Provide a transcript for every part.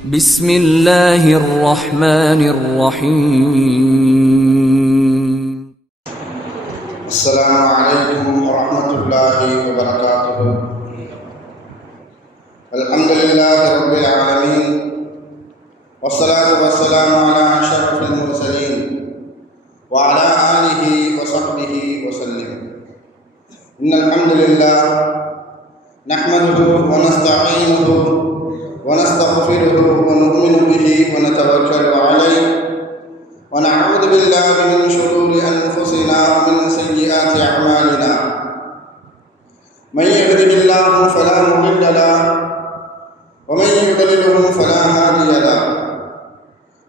بسم الله الرحمن الرحيم. السلام عليكم ورحمة الله وبركاته. الحمد لله رب العالمين، والصلاة والسلام على أشرف المرسلين وعلى آله وصحبه وسلم. إن الحمد لله نحمده ونستعينه ونستغفره ونؤمن به ونتوكل عليه، ونعوذ بالله من شرور أنفسنا ومن سيئات أعمالنا. من يهده الله فلا مضل له ومن يضلله فلا هادي له،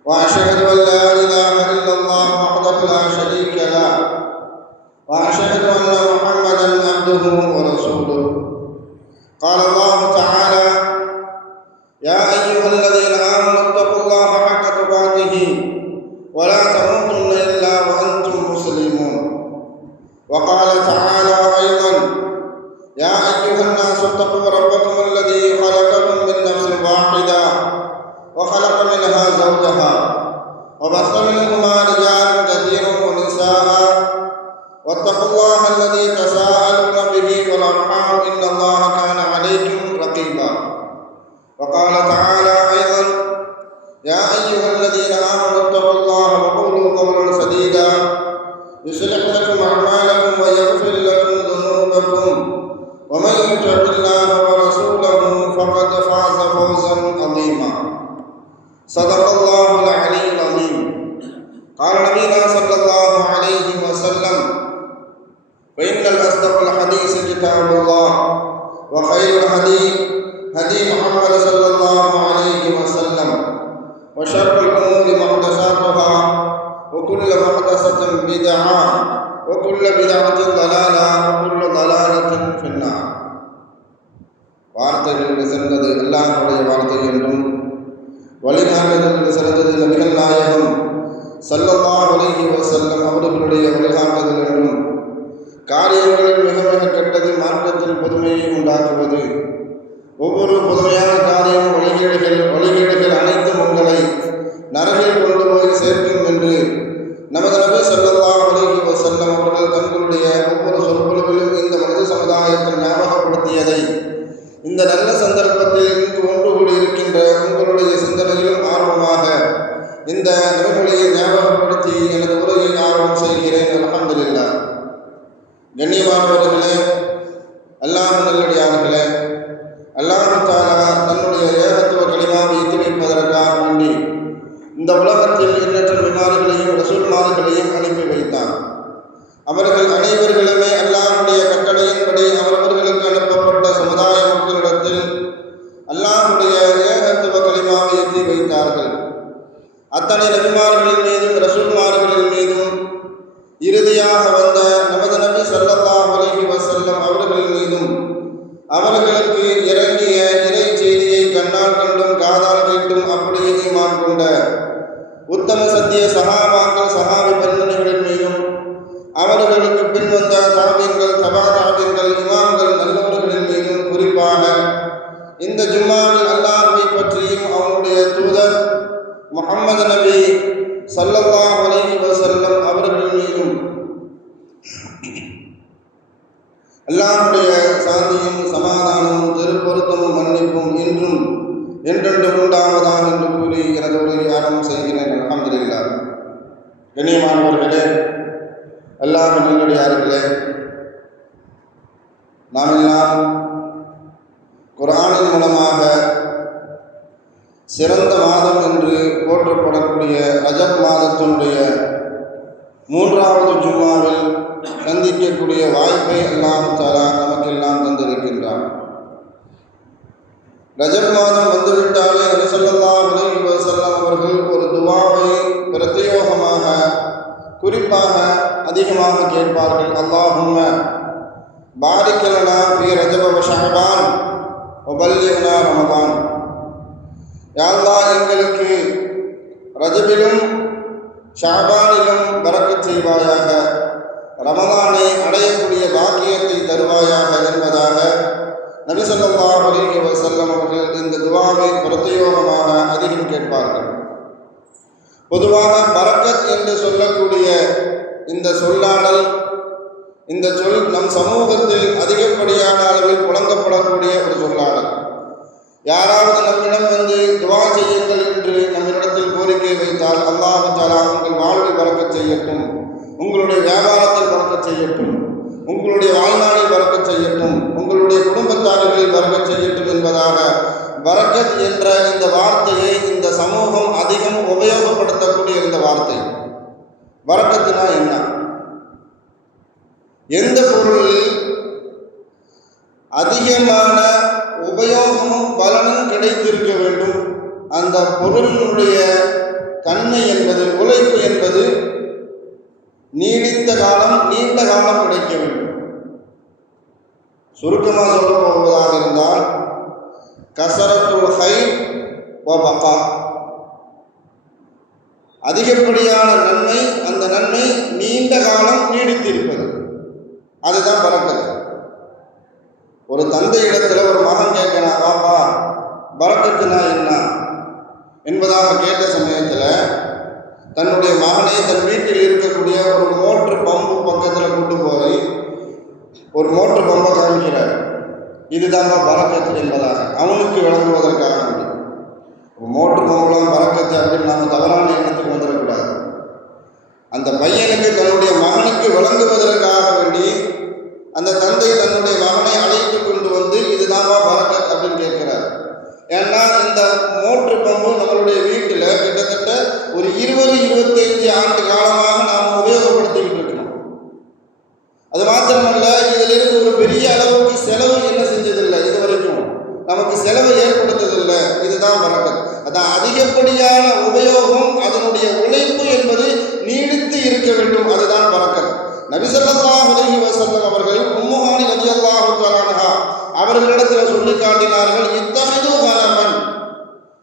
وأشهد أن لا إله إلا الله وحده لا شريك له، وأشهد أن محمدا عبده ورسوله. قال الله تعالى: يا أيها الذين آمنوا اتقوا الله حق تقاته ولا تموتن إلا وأنتم مسلمون. وقال تعالى أيضا: يا أيها الناس اتقوا ربكم الذي خلقكم من نفس واحدة وخلق منها زوجها وبث منهما رجالا كثيرا ونساء، واتقوا الله الذي تساءلون به والأرحام إن الله كان عليكم رقيبا. وقال تعالى أيضا: يا أيها الذين آمنوا اتقوا الله وقولوا قولا سديدا يصلح لكم أعمالكم ويغفر لكم ذنوبكم، ومن يطع الله ورسوله فقد فاز فوزا عظيما. صدق الله العلي العظيم. قال نبينا صلى الله عليه وسلم: فإن الأصدق الحديث كتاب الله، وخير الهدي هدي محمد صلى الله عليه وسلم، وشر الأمور محدثاتها، وكل محدثة بدعة، وكل بدعة ضلالة، وكل ضلالة في النار. வார்த்தைகளில் சிறந்தது அல்லாஹ்வுடைய வார்த்தை என்றும், வழிகாட்டுதலில் சிறந்தது நபிகள் நாயகம் ஸல்லல்லாஹு அலைஹி வஸல்லம் அவர்களுடைய வழிகாட்டுதல் என்றும், காரியங்களில் மிக மிக கெட்டது மார்க்கத்தில் புதுமையை உண்டாக்குவது, ஒவ்வொரு புதுமையான காரியம் வழிகேடுகள் அனைத்தும் உங்களை நரகில் கொண்டு போய் சேர்க்கும் என்று நமது நபி ஸல்லல்லாஹு அலைஹி வஸல்லம் அவர்கள் தங்களுடைய ஒவ்வொரு சொற்பொழிவிலும் இந்த மனித சமுதாயத்தில் ஞாபகப்படுத்தியதை இந்த நல்ல சந்தர்ப்பத்தில் இங்கு ஒன்று கூடி இருக்கின்ற உங்களுடைய சிந்தனையிலும் ஆர்வமாக இந்த நபிமொழியை ஞாபகப்படுத்தி எனது உரையை ஆர்வம் செய்கிறேன். அல்ஹம்துலில்லாஹ். கண்ணியமானவர்களே, அல்லாஹ் நல்லடியார்களே, அல்லாஹ் தஆலா தன்னுடைய ஏகத்துவ கலிமாவை எத்தி வைப்பதற்காக வேண்டி இந்த உலகத்தில் எண்ணற்ற நபிமார்களையும் ரசூல்மார்களையும் அனுப்பி வைத்தார். அவர்கள் அனைவர்களுமே அல்லாஹ்வுடைய கட்டளையின்படி அவர்களுக்கு அனுப்பப்பட்ட சமுதாய மக்களிடத்தில் அல்லாஹ்வுடைய ஏகத்துவ கலிமாவை எத்தி வைத்தார்கள். அத்தனை நபிமார்களின் மீதும் ரசூல்மார்களின் மீதும் இறுதியாக வந்த நமது நபி ஸல்லல்லாஹு அலைஹி வஸல்லம் அவர்கள் மீதும் அவர்களுக்கு இறங்கிய இறை செய்தியை கண்ணால் கண்டும் காதால் கேட்டும் அப்படியே ஈமான் கொண்ட உத்தம சத்திய சஹாபாக்கள் சஹாபி பெண்மணிகளின் மீதும் அவர்களுக்கு பின் வந்த தாபீன்கள் தபா தாபீன்கள் இமாம்கள் நல்லவர்களின் மீதும் குறிப்பாக இந்த ஜும்மாவில் அல்லாஹ்வை பற்றியும் அவனுடைய தூதர் முஹம்மது நபி ஸல்லல்லாஹு அலைஹி வஸல்லம் அவர்கள் மீதும் அல்லாஹ்வுடைய சாந்தியும் சமாதானமும் திருப்பொருத்தமும் மன்னிப்பும் இன்றும் என்றென்று உண்டாவதாக என்று கூறி எனது உரையை ஆரம்பம் செய்கிறேன். அல்ஹம்துலில்லாஹ். கண்ணியமானவர்களே, அல்லாஹ் நல்லடியார்களே, நாம் எல்லாம் குர்ஆனின் மூலமாக சிறந்த மாதம் என்று போற்றப்படக்கூடிய ரஜப் மாதத்தினுடைய 3வது ஜும்மாவில் சந்திக்கக்கூடிய வாய்ப்பை அல்லாஹ் தஆலா நமக்கெல்லாம் தந்திருக்கின்றான். ரஜப் மாதம் வந்துவிட்டாலே நபி ஸல்லல்லாஹு அலைஹி வஸல்லம் அவர்கள் ஒரு துஆவை பிரத்யேகமாக குறிப்பாக அதிகமாக கேட்பார்கள். அல்லாஹும்ம பாரிக் லனா ஃபீ ரஜப வ ஷஅபான் வ பல்லிக்னா ரமதான். யா அல்லாஹ், எங்களுக்கு ரஜபிலும் ஷஅபானிலும் பரக்கத் செய்வாயாக, ரமதானை அடையக்கூடிய பாக்கியத்தை தருவாயாக என்பதாக நபி ஸல்லல்லாஹு அலைஹி வஸல்லம் அவர்கள் இந்த துஆவை பிரத்யேகமாக அதிகம் கேட்பார்கள். பொதுவாக பரக்கத் என்று சொல்லக்கூடிய இந்த சொல்லாடல், இந்த சொல் நம் சமூகத்தில் அதிகப்படியான அளவில் புழங்கப்படக்கூடிய ஒரு சொல்லாடல். யாராவது நம்மிடம் வந்து துவா செய்யுங்கள் என்று நம்மிடத்தில் கோரிக்கை வைத்தால், அல்லாஹ் தஆலா உங்கள் வாழ்வில் பரக்கத் செய்யட்டும், உங்களுடைய வியாபாரத்தில் பரக்கத் செய்யட்டும், உங்களுடைய வாழ்நாளில் பரக்கத் செய்யட்டும், உங்களுடைய குடும்பத்தார்களில் பரக்கத் செய்யட்டும் என்பதாக பரக்கத் என்ற இந்த வார்த்தையை இந்த சமூகம் அதிகம் உபயோகப்படுத்தக்கூடிய இந்த வார்த்தை. பரக்கத்துனா என்ன? எந்த பொருளில் அதிகமான உபயோகமும் பலனும் கிடைத்திருக்க வேண்டும், அந்த பொருளினுடைய தன்மை என்பது, உழைப்பு என்பது நீடித்த காலம், நீண்ட காலம் கிடைக்க வேண்டும். சுருக்கமாக சொல்ல போவதாக இருந்தால், கஸரத்துல் கைர் வ பகா, அதிகப்படியான நன்மை, அந்த நன்மை நீண்ட காலம் நீடித்திருப்பது, அதுதான் பரக்கத். ஒரு தந்தை இடத்துல ஒரு மகன் கேட்கிறான், பாப்பா பரக்கத்துனா என்ன என்பதாக கேட்ட சமயத்தில் தன்னுடைய மகனை தன் வீட்டில் இருக்கக்கூடிய ஒரு மோட்ரு பம்பு பக்கத்தில் கொண்டு போய் ஒரு மோட்ரு பம்பை காமிக்கிறார். இதுதாங்க பரக்கத்து என்பதாக அவனுக்கு விளங்குவதற்காக முடியும். மோட்ரு பம்பெலாம் பரக்கத்து அப்படின்னு நாம் தவறான எண்ணத்துக்கு வந்துடக்கூடாது. அந்த பையனுக்கு, தன்னுடைய மகனுக்கு விளங்குவதற்காக வேண்டி அந்த தந்தை தன்னுடைய மகனை அழைத்து கொண்டு வந்து இதுதாமா பரக்கத் அப்படின்னு கேட்கிறார். ஏன்னா இந்த மோட்ரு பம்பு நம்மளுடைய வீட்டில் கிட்டத்தட்ட ஒரு 20-25 ஆண்டு காலமாக நாம் உபயோகப்படுத்திக்கிட்டு இருக்கிறோம். அது மாத்திரமல்ல, இதிலிருந்து ஒரு பெரிய அளவுக்கு செலவு என்ன செஞ்சதில்லை, இது வரைக்கும் நமக்கு செலவை ஏற்படுத்ததில்லை. இதுதான் பரக்கத். அதான் அதிகப்படியான உபயோகம், அதனுடைய உழைப்பு என்பது நீடித்து இருக்க வேண்டும், அதுதான் பரக்கத். நபி ஸல்லல்லாஹு அலைஹி வஸல்லம் அவர்கள் உம்மு ஹானி ரலியல்லாஹு தஆலா அன்ஹா அவர்களிடத்தில் சொல்லி காட்டினார்கள், இத்தஹிது கனமன்,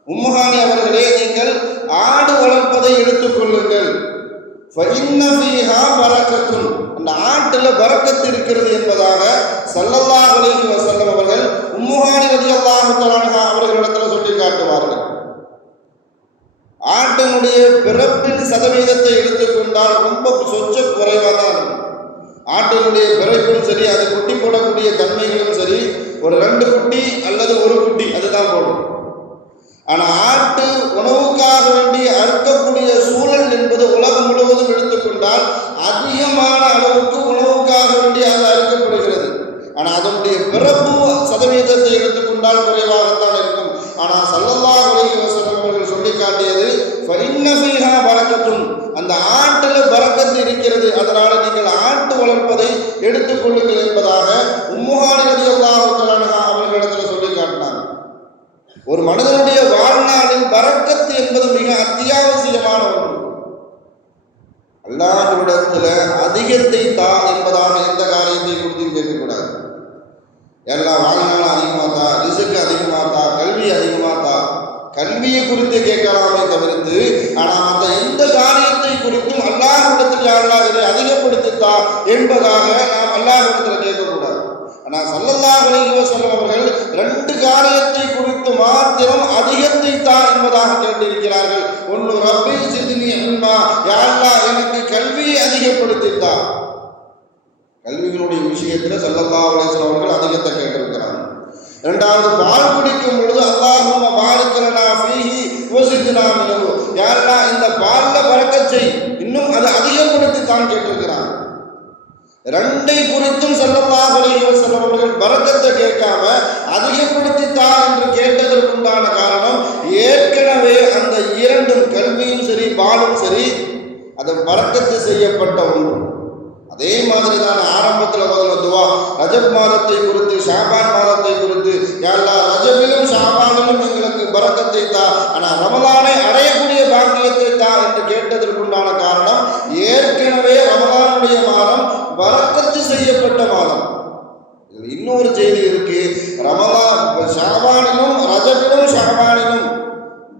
உம்மு ஹானி அவர்களே, நீங்கள் ஆடு வளர்ப்பதை எடுத்துக்கொள்ளுங்கள், ஃபஇன்ன ஃபீஹா பரக்கத்துன், அந்த ஆட்டில் பரக்கத்து இருக்கிறது என்பதாக ஸல்லல்லாஹு அலைஹி வஸல்லம் அவர்கள் உம்மு ஹானி ரலியல்லாஹு தஆலா அன்ஹா அவர்களிடத்தில் சொல்லி காட்டுவார்கள். ஆட்டினுடைய பிறப்பின் சதவீதத்தை எடுத்துக்கொண்டால் ரொம்ப சொச்ச குறைவாக தான் இருக்கும். ஆட்டினுடைய பிறப்பும் சரி, அது குட்டி போடக்கூடிய தன்மைகளும் சரி, ஒரு 2 குட்டி அல்லது 1 குட்டி அதுதான் போடும். ஆனால் ஆட்டு உணவுக்காக வேண்டி அறுக்கக்கூடிய சூழல் என்பது உலகம் முழுவதும் எடுத்துக்கொண்டால் அதிகமான அளவுக்கு உணவுக்காக வேண்டி அது அறுக்கப்படுகிறது. ஆனால் அதனுடைய பிறப்பு சதவீதத்தை எடுத்துக்கொண்டால் குறைவாகத்தான் இருக்கும். ஆனால் ஸல்லல்லாஹு அலைஹி வஸல்லம் அவர்கள் சொல்லி காட்டியது, ஃபஇன்ன ஃபீஹா பரக்கத்துன், அந்த ஆட்டில் பரக்கத்து இருக்கிறது, அதனால நீங்கள் ஆட்டு வளர்ப்பதை எடுத்துக்கொள்ளுங்கள் என்பதாக உம்மு ஹானி ரலியல்லாஹு தஆலா அன்ஹா அவர்களிடத்தில் சொல்லி காட்டினாங்க. ஒரு மனிதனுடைய வாழ்நாளில் பரக்கத்து என்பது மிக அத்தியாவசியமான ஒன்று. அல்லாஹ்விடத்தில் அதிகத்தை தா என்பதாக எந்த காரியத்தை குறித்து கேட்கக்கூடாது. எல்லா வாழ்நாளும் அதிகமாத்தா, ரிஸ்க் அதிகமாத்தா, கல்வி அதிகமாத்தா, கல்வியை குறித்து கேட்கலாமே தவிர்த்து, ஆனால் மற்ற எந்த காரியத்தை குறித்தும் அல்லாஹ்விடத்தில் அல்லாஹ் இதை அதிகப்படுத்தித்தா என்பதாக நாம் அல்லாஹ்விடத்தில் கேட்கக்கூடாது. ஆனால் ஸல்லல்லாஹு அலைஹி வஸல்லம் அவர்கள் 2 காரியத்தை குறித்து மாத்திரம் அதிகத்தை தா என்பதாக கேட்டிருக்கிறார்கள். ஒன்று, ரப்பி ஸித்னி இல்மா, யா அல்லாஹ் எனக்கு கல்வியை அதிகப்படுத்தித்தா. கல்விகளுடைய விஷயத்தில் ஸல்லல்லாஹு அலைஹி வஸல்லம் அவர்கள் அதிகத்தை கேட்டிருக்கிறாங்க. 2வது, பால் குடிக்கும் பொழுது அல்லாஹும்ம பாரிக் லனா ஃபீஹி வ ஸித்னா மின்ஹு, யா அல்லாஹ் இந்த பால்ல பரக்கத் செய், இன்னும் அதை அதிகப்படுத்தி தான் கேட்டிருக்கிறாங்க. 2ஐ குறித்தும் ஸல்லல்லாஹு அலைஹி வஸல்லம் அவர்கள் பரக்கத்தை கேட்காம அதிகப்படுத்தி தான் என்று கேட்டதற்குண்டான காரணம், ஏற்கனவே அந்த 2ம், கல்வியும் சரி பாலும் சரி, அது பரக்கத்து செய்யப்பட்ட ஒன்று. அதே மாதிரி தான் ஆரம்பத்தில் முதல்ல துவா, ரஜப் மாதத்தை குறித்து, ஷாபான் மாதத்தை குறித்து, யா அல்லாஹ் ரஜபிலும் ஷாபானிலும் எங்களுக்கு பரக்கத்தை தா, ஆனால் ரமலானை அடையக்கூடிய பாக்கியத்தை தா என்று கேட்டதற்குண்டான காரணம், ஏற்கனவே ரமலானுடைய மாதம் பரக்கத்து செய்யப்பட்ட மாதம். இதில் இன்னொரு செய்தி இருக்கு, ரமலான் ஷாபானிலும் ரஜபிலும் ஷாபானிலும்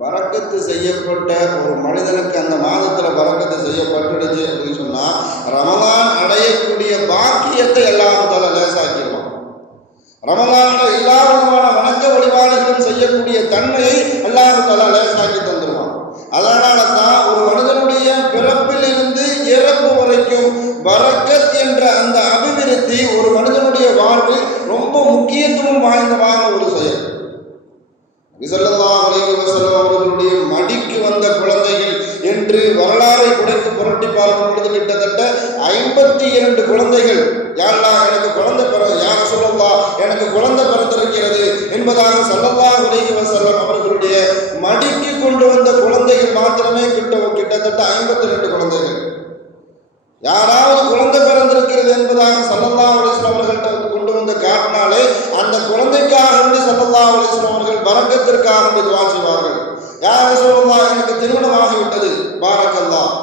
பரக்கத்து செய்யப்பட்ட ஒரு மனிதனுக்கு அந்த மாதத்தில் பரக்கத்து செய்யப்பட்டுடுச்சு அப்படின்னு சொன்னால், ரமலான் அடையக்கூடிய பாக்கியத்தை அல்லாஹ் தஆலா லேசாக்கிடுவான். ரமலானில் எல்லா விதமான வணக்க வழிபாடுகளும் செய்ய செய்யக்கூடிய தன்மையை அல்லாஹ் தஆலா லேசாக்கி தந்துடுவான். அதனால தான் ஒரு மனிதனுடைய பிறப்பிலிருந்து இறப்பு வரைக்கும் பரக்கத் என்ற அந்த அபிவிருத்தி ஒரு மனிதனுடைய வாழ்வில் ரொம்ப முக்கியத்துவம் வாய்ந்தமான ஒரு செயல். ஸல்லல்லாஹு அலைஹி வஸல்லம் அவர்களுடைய மடிக்கு வந்த குழந்தைகள் என்று வரலாறை புரட்டி பார்க்கும் பொழுது கிட்டத்தட்ட 52 குழந்தைகள், யா அல்லாஹ் எனக்கு குழந்தை யா ரசூலல்லாஹ் எனக்கு குழந்தை பிறந்திருக்கிறது என்பதாக ஸல்லல்லாஹு அலைஹி வஸல்லம் அவர்களுடைய மடிக்கு கொண்டு வந்த குழந்தைகள் மாத்திரமே கிட்டத்தட்ட 52 குழந்தைகள். யாராவது குழந்தை பிறந்திருக்கிறது என்பதாக ஸல்லல்லாஹு அலைஹி வஸல்லம் அவர்கள்ட்ட கொண்டு வந்து காட்டினாலே அந்த குழந்தைக்காக வேண்டி ஸல்லல்லாஹு அலைஹி வஸல்லம் அவர்கள் பரக்கத்திற்காக வேண்டி துஆ செய்வார்கள். யா ரசூலல்லாஹ் எனக்கு திருமணமாகிவிட்டது, பாரக்கல்லாஹ்.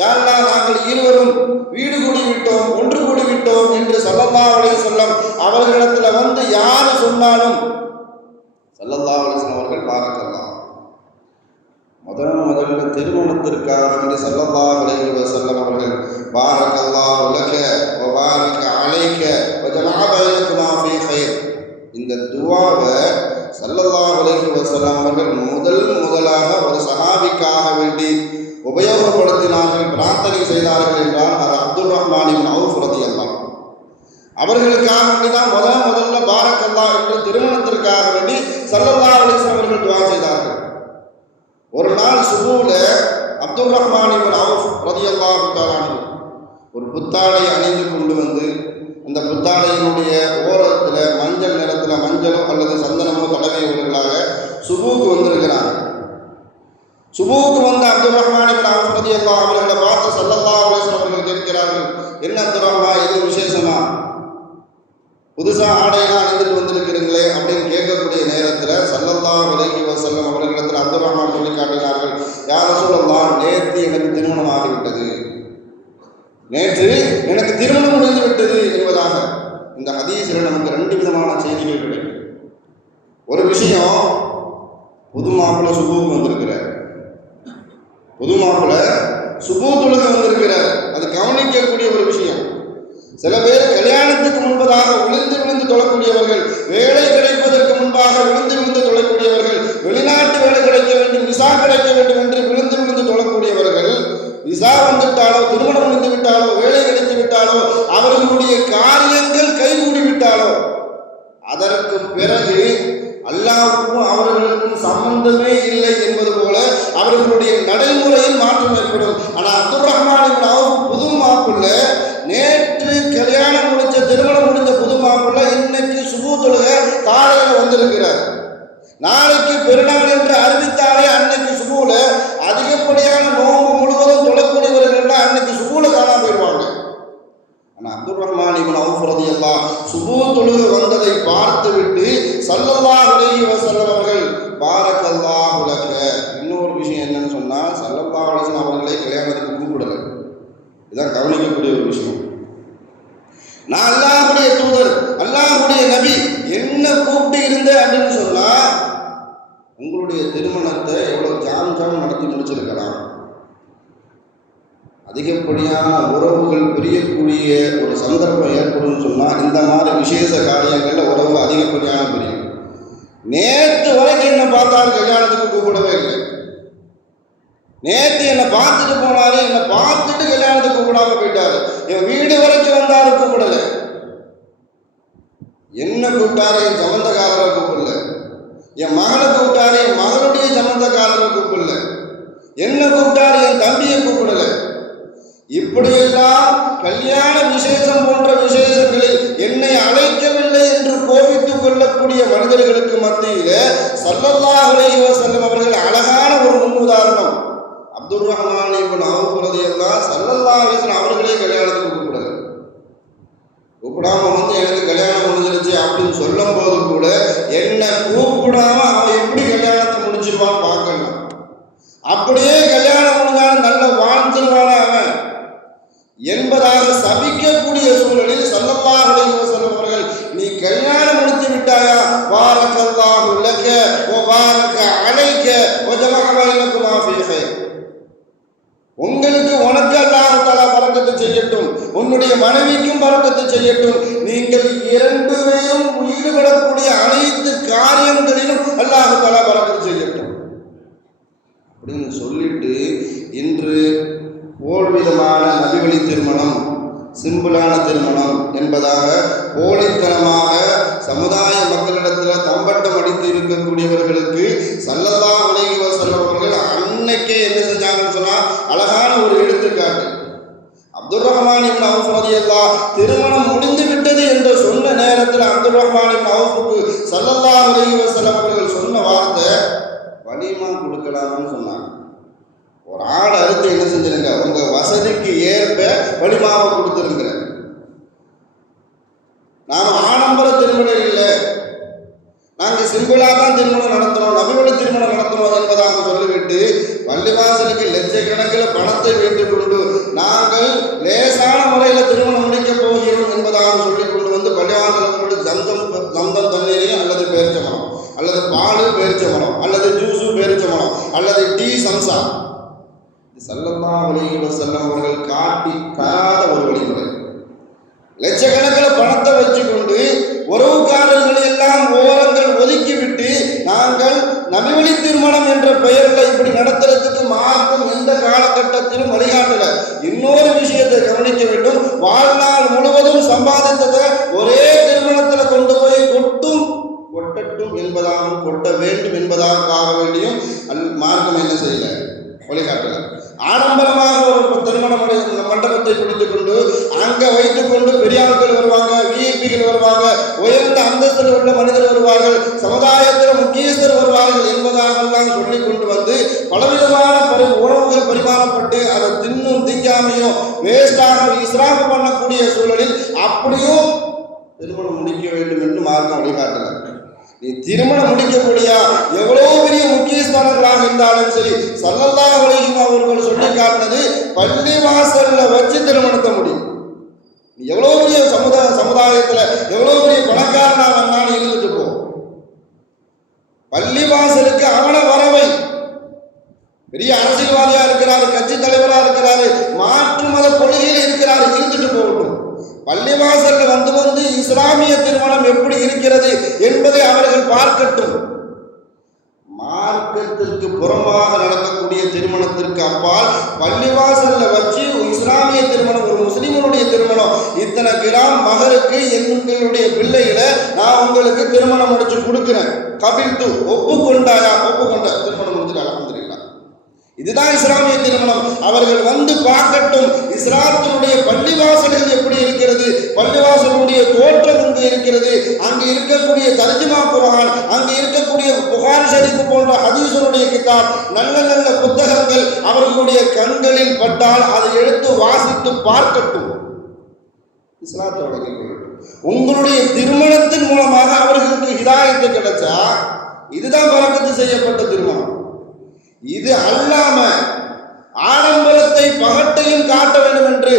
யா அல்லாஹ் நாங்கள் இருவரும் வீடு கூடி விட்டோம், ஒன்று கூடி விட்டோம் என்று ஸல்லல்லாஹு அலைஹி வஸல்லம் அவர்களிடத்தில் வந்து யார் சொன்னாலும் ஸல்லல்லாஹு அலைஹி வஸல்லம் அவர்கள் பாரக்கல்லாஹ். முதல்ல திருமணத்திற்காக வேண்டி ஸல்லல்லாஹு அலைஹி வஸல்லம் அவர்கள் பாரக்கல்லாஹு லக வ பாரக அலைக வ ஜமஅ பைனகுமா ஃபீ கைர், இந்த துஆவை ஸல்லல்லாஹு அலைஹி வஸல்லம் அவர்கள் முதலாக ஒரு சஹாபிக்காக வேண்டி உபயோகப்படுத்தினார்கள், பிரார்த்தனை செய்தார்கள் என்றால் அது அப்துல் ரஹ்மான் இப்னு அவுஃப் ரலியல்லாஹு அவர்களுக்காக வேண்டி தான் முதல்ல பாரக்கல்லாஹ் என்று திருமணத்திற்காக வேண்டி ஸல்லல்லாஹு அலைஹி வஸல்லம் அவர்கள் துஆ செய்தார்கள். ஒரு நாள் சுபூல அப்துல் ரஹ்மான் இப்னு அவுஃப் ரலியல்லாஹு தஆலா ஒரு புத்தாடை அணிந்து கொண்டு வந்து அந்த புத்தாடையினுடைய ஓரத்தில் மஞ்சள் நிறத்தில் மஞ்சளோ அல்லது சந்தனமோ தடவியவர்களாக சுபூக்கு வந்திருக்கிறாங்க. சுபூக்கு வந்த அப்துல் ரஹ்மான் இப்னு அவுஃப் ரலியல்லாஹு அவர்களை பார்த்து ஸல்லல்லாஹு அலைஹி வஸல்லம் அவர்கள் கேட்கிறார்கள், என்ன அப்துல் ரஹ்மான் எது விசேஷமா, புதுசாக ஆடையெல்லாம் அணிந்துட்டு வந்திருக்கிறீங்களே அப்படின்னு கேட்கக்கூடிய நேரத்தில் ஸல்லல்லாஹு அலைஹி வஸல்லம் அவர்களிடத்தில் அப்துல் ரஹ்மான் சொல்லி காட்டினார்கள், யா ரசூலல்லாஹ் நேற்று எனக்கு திருமணம் ஆகிவிட்டது, நேற்று எனக்கு திருமணம் முடிந்து விட்டது என்பதாக. இந்த ஹதீஸில் நமக்கு 2 விதமான செய்திகள் கிடைக்கும். ஒரு விஷயம், புது மாப்பிள்ளை சுபூக்கு வந்திருக்கிறார், புது மாப்பிள்ளை சுபூ தொழுகை வந்திருக்கிறார், அது கவனிக்கக்கூடிய ஒரு விஷயம். சில பேர் கல்யாணத்துக்கு முன்பதாக விழுந்து தொழக்கூடியவர்கள், வேலை கிடைப்பதற்கு முன்பாக விழுந்து தொழக்கூடியவர்கள், வெளிநாட்டு வேலை கிடைக்க வேண்டும், விசா கிடைக்க வேண்டும் என்று விழுந்து தொழக்கூடியவர்கள், விசா வந்துவிட்டாலோ திருமணம் முடிந்து விட்டாலோ வேலை கிடைத்து விட்டாலோ அவர்களுடைய காரியங்கள் கைகூடி விட்டாலோ அதற்கு பிறகு அல்லாஹ்வுக்கும் அவர்களுக்கும் சம்பந்தமே இல்லை என்பது போல அவர்களுடைய நடைமுறையில் மாற்றம் ஏற்படும். ஆனால் அப்துல் ரஹ்மான் இப்னு அவுஃப் புது மாப்பிள்ளை, நேற்று கல்யாணம் முடிச்ச திருமணம் முடிஞ்ச புது மாப்பிள்ளை இன்னைக்கு சுபூ தொழுகை காலையில் வந்திருக்கிறார். நாளைக்கு பெருநாள் என்று அறிவித்தாலே அன்னைக்கு சுபூல அதிகப்படியான நோன்பு முழுவதும் தொழக்கூடியவர்கள் அன்னைக்கு சுபூல காணா போயிடுவாங்க. ஆனால் அப்துல் ரஹ்மான் இப்னு அவுஃப் ரலியல்லாஹு சுபூ தொழுகை வந்ததை பார்த்துவிட்டு ஸல்லல்லாஹு அலைஹி வஸல்லம் அவர்கள் பாரக்கல்லாஹு லக. இன்னொரு விஷயம் என்னன்னு சொன்னால், ஸல்லல்லாஹு அலைஹி வஸல்லம் அவர்களை கல்யாணத்துக்கு கூப்பிடலை. இதான் கவனிக்கக்கூடிய ஒரு விஷயம். நான் அல்லாஹ்வுடைய தூதர், அல்லாஹ்வுடைய நபி, என்ன கூப்பிட்டு இருந்தேன் அப்படின்னு சொன்னா உங்களுடைய திருமணத்தை எவ்வளவு ஜாம் நடத்தி முடிச்சிருக்கலாம். அதிகப்படியான உறவுகள் பிரியக்கூடிய ஒரு சந்தர்ப்பம் ஏற்படும் சொன்னால் இந்த மாதிரி விசேஷ காரியங்களில் உறவு அதிகப்படியான பிரியும். நேற்று வரைக்கும் என்ன பார்த்தாலும் கல்யாணத்துக்கு கூப்பிடவே இல்லை. நேற்று என்னை பார்த்துட்டு போனாரு, என்னை பார்த்துட்டு கல்யாணத்துக்கு கூப்பிடாம போயிட்டாரு. என் வீடு வரைக்கும் வந்தாரு, கூப்பிடல. என்ன கூப்பிட்டாரு, என் சம்பந்தக்காரரை கூப்பிடல. என் மகளை கூப்பிட்டாரு, என் மகளுடைய சம்பந்தக்காரரை கூப்பிடல. என்ன கூப்பிட்டாரு, என் தம்பியை கூப்பிடல. இப்படியெல்லாம் கல்யாண விசேஷம் போன்ற விசேஷங்களில் என்னை அழைக்கவில்லை என்று கோபித்துக் கொள்ளக்கூடிய மனிதர்களுக்கு மத்தியில ஸல்லல்லாஹு அலைஹி வஸல்லம் அவர்கள் அழகான ஒரு முன்னுதாரணம். அப்துல் ரஹ்மான் இப்னு அவுஃப் ரலியல்லாஹு ஸல்லல்லாஹு அலைஹி வஸல்லம் அவர்களே கல்யாணத்துக்கு கூப்பிடாம வந்து எனக்கு கல்யாணம் முடிஞ்சிருச்சு அப்படின்னு சொல்லும் போது கூட என்ன கூப்பிடாம அவன் எப்படி கல்யாணத்தை முடிச்சிருவான்னு பார்க்கலாம். அப்படியே கல்யாணம் முடிஞ்சாலும் நல்ல வாழ்ந்துருவான அவன் என்பதாக சபிக்கக்கூடிய சூழலில் ஸல்லல்லாஹு அலைஹி வஸல்லம் அவர்கள், நீ கல்யாணம் முடித்து விட்டாயா, பாரக்கல்லாஹு லக வ பாரக அலைக வ ஜமஅ பைனகுமா ஃபீ கைர், உங்களுக்கு உனக்கு அல்லாஹ் தஆலா பரக்கத்தை செய்யட்டும், உன்னுடைய மனைவிக்கும் பரக்கத்து செய்யட்டும், நீங்கள் 2 பேரும் ஈடுபடக்கூடிய அனைத்து காரியங்களிலும் அல்லாஹ் தஆலா பரக்கத்து செய்யட்டும் அப்படின்னு சொல்லிட்டு, இன்று போல்விதமான நபிவழி திருமணம், சிம்பிளான திருமணம் என்பதாக போலித்தனமாக சமுதாய மக்களிடத்தில் தம்பட்டம் அடித்து இருக்கக்கூடியவர்களுக்கு ஸல்லல்லாஹு அலைஹி வஸல்லம் அவர்கள் அன்னைக்கே என்ன செஞ்சாங்கன்னு சொன்னால் அழகான ஒரு எடுத்துக்காட்டு. அப்துர் ரஹ்மான் இப்னு அவுஃப் ரலியல்லாஹு திருமணம் முடிந்து விட்டது என்று சொன்ன நேரத்தில் அப்துர் ரஹ்மான் இப்னு அவுஃப்க்கு ஸல்லல்லாஹு அலைஹி வஸல்லம் அவர்கள் சொன்ன வார்த்தை வலிமா கொடுக்கலாம்னு சொன்னாங்க. ஒரு ஆடு அறுத்து என்ன செஞ்சிருங்க, உங்க வசதிக்கு ஏற்ப வலிமாவை கொடுத்துருங்க. நாம ஆடம்பர திருமணம் இல்லை, நாங்கள் சிம்பிளாக தான் திருமணம் நடத்துறோம், நபிவழி திருமணம் நடத்துறோம் என்பதாக சொல்லிவிட்டு பள்ளிவாசலுக்கு லட்சக்கணக்கில் பணத்தை வைத்துக் கொண்டு நாங்கள் லேசான முறையில் திருமணம் முடிக்கப் போகிறோம் என்பதாக சொல்லிக் கொண்டு வந்து பள்ளிவாசலுக்கு ஜம்தம் தண்ணீரையும் அல்லது பேரிச்சம்பழம் அல்லது பால் பேரிச்சம்பழம் அல்லது ஜூஸு பேரிச்சம்பழம் அல்லது டீ சம்சா, ஸல்லல்லாஹு அலைஹி வஸல்லம் அவர்கள் காட்டி தராத ஒரு வழிமுறை. லட்சக்கணக்கில் பணத்தை வச்சுக்கொண்டு உறவுக்காரர்களை எல்லாம் ஓரங்கள் ஒதுக்கிவிட்டு நாங்கள் நபிவழி திருமணம் என்ற பெயரில் இப்படி நடத்துறதுக்கு மார்க்கம் எந்த காலகட்டத்திலும் வழிகாட்டல. இன்னொரு விஷயத்தை கவனிக்க வேண்டும், வாழ்நாள் முழுவதும் சம்பாதித்ததை ஒரே திருமணத்தில் கொண்டு போய் கொட்டட்டும் என்பதாகவும் கொட்ட வேண்டும் என்பதற்காக வேண்டியும் மார்க்கம் என்ன செய்யல, வழிகாட்டல. ஆடம்பரமாக ஒரு திருமண மண்டபத்தை பிடித்துக் கொண்டு அங்கே வைத்துக் கொண்டு பெரியார்கள் வருவாங்க, விஐபிகள் வருவாங்க, உயர்ந்த அந்தஸ்தில் உள்ள மனிதர் வருவார்கள், சமுதாயத்தில் முக்கியஸ்தர் வருவார்கள் என்பதாகலாம் சொல்லிக் கொண்டு வந்து பலவிதமான உணவுகள் பரிமாறப்பட்டு அதை தின்னும் திங்காமையும் வேஸ்டாக இஸ்ராஃப் பண்ணக்கூடிய சூழலில் அப்படியும் திருமணம் முடிக்க வேண்டும் என்று மார்க்கம் வழிகாட்டல. நீ திருமணம் முடிக்கக்கூடிய எவ்வளோ பெரிய முக்கியஸ்தானங்களாக இருந்தாலும் சரி, ஸல்லல்லாஹு அலைஹி அவர்கள் சொல்லி காட்டினது பள்ளி வாசல்ல வச்சு திருமணத்தை முடியும். நீ எவ்வளோ பெரிய சமுதாயத்தில் எவ்வளோ பெரிய பணக்காரனாக வேணாலும் இருந்துட்டு போ, பள்ளி வாசலுக்கு அவனை வரவை. பெரிய அரசியல்வாதியா இருக்கிறாரு, கட்சி தலைவராக இருக்கிறாரு, மாற்று மத கொள்கையில் இருக்கிறாரு, இருந்துட்டு போகட்டும். பள்ளிவாசல்ல வந்து இஸ்லாமிய திருமணம் எப்படி இருக்கிறது என்பதை அவர்கள் பார்க்கட்டும். மார்க்கத்திற்கு புறமாக நடக்கக்கூடிய திருமணத்திற்கு அப்பால் பள்ளிவாசல்ல வச்சு இஸ்லாமிய திருமணம், ஒரு முஸ்லிமனுடைய திருமணம், இத்தனை கிராம் மகருக்கு எங்களுடைய பிள்ளைகளை நான் உங்களுக்கு திருமணம் முடிச்சு கொடுக்கிறேன், கபில்து ஒப்புக்கொண்டாயா, ஒப்புக்கொண்ட திருமணம் முடிச்சுட்டு அல்ஹம்துலில்லாஹ். இதுதான் இஸ்லாமிய திருமணம். அவர்கள் வந்து பார்க்கட்டும், இஸ்லாத்தினுடைய பள்ளிவாசல்கள் எப்படி இருக்கிறது, பள்ளிவாசலுடைய தோற்றம் எங்கு இருக்கிறது, அங்கு இருக்கக்கூடிய தர்ஜுமா குர்ஆன், அங்கு இருக்கக்கூடிய புகாரி ஷரீஃப் போன்ற ஹதீஸுடைய கிதாப், நல்ல நல்ல புத்தகங்கள் அவர்களுடைய கண்களில் பட்டால் அதை எடுத்து வாசித்து பார்க்கட்டும், இஸ்லாத்தை வழங்கிக் கொள்ளட்டும். உங்களுடைய திருமணத்தின் மூலமாக அவர்களுக்கு ஹிதாயத்து கிடைச்சா இதுதான் பரக்கத்து செய்யப்பட்ட திருமணம். இது அல்லாம ஆடம்பரத்தை பகட்டையும் காட்ட வேண்டும் என்று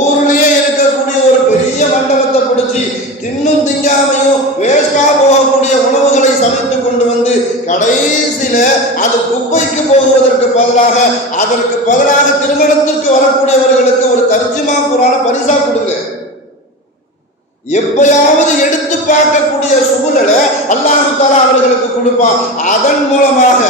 ஊரிலேயே இருக்கக்கூடிய ஒரு பெரிய மண்டபத்தை பிடிச்சி தின்னும் திங்காமையும் வேஸ்டா போகக்கூடிய உணவுகளை சமைத்து கொண்டு வந்து கடைசியில அது குப்பைக்கு போகுவதற்கு பதிலாக அதற்கு பதிலாக திருமணத்திற்கு வரக்கூடியவர்களுக்கு ஒரு தர்ஜுமா குர்ஆனை பரிசா கொடுங்க. எப்பயாவது எடுத்து பார்க்கக்கூடிய சூழலை அல்லாஹ் தஆலா அவர்களுக்கு கொடுப்பான். அதன் மூலமாக